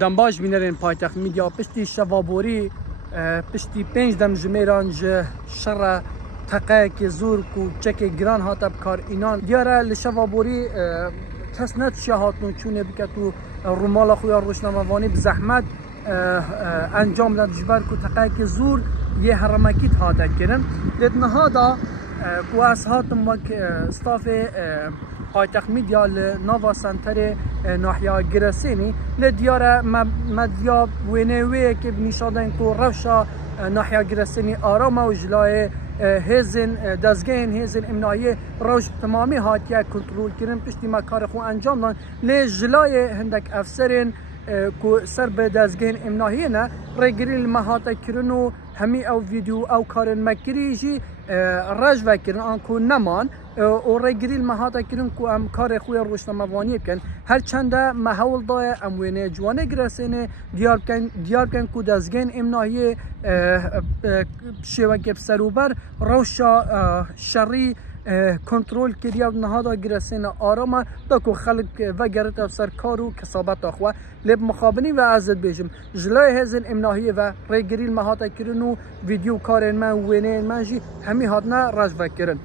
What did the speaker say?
دنباش بینرین پایتخت میدیا پشتی شوابوری پشتی 5 دم جمیران شر تقه که زور کو چک گران هات بکار اینان دیاره لشوابوری کس نت شهاتنو چونه بکتو رومالا خویا روشناموانی بزحمت انجام داد جبر کو تقه که زور یه حرمکیت هاتا کرن لدن هادا کو از هاتم وک استاف پایتخت میدیا لناوا سنتر ناحیه گرسینی لدیاره مدیا وینوی که بنیشادن کو روشا ناحیه گرسینی آرام و جلای هزن دزگین هزن امنایی روش تمامی هاتیه کنترل کردن پشتی ما کار خو انجام دادن لی جلای هندک افسرین کو سر به دزگین امنایی نه رگری المهات کردنو همی او ویدیو او کارن مکریجی رج وکرن آن کو نمان و رگری المهات کردن کو ام کار خوی روشنامه‌وانی بکن هر چنده محول دای اموینه جوانه گرسینه دیار کن کو دزگین امنایی شوکه سروبر روشا شری کنترل کردیا نهادا گرسین آرام تا کو خلق و گرت افسر کارو کسابت اخوا لب مخابنی و عزت بیجم جلای هزن امناهی و ریگریل مهاتا کرنو ویدیو کارن من وینین منجی همی هاتنا رج وکرن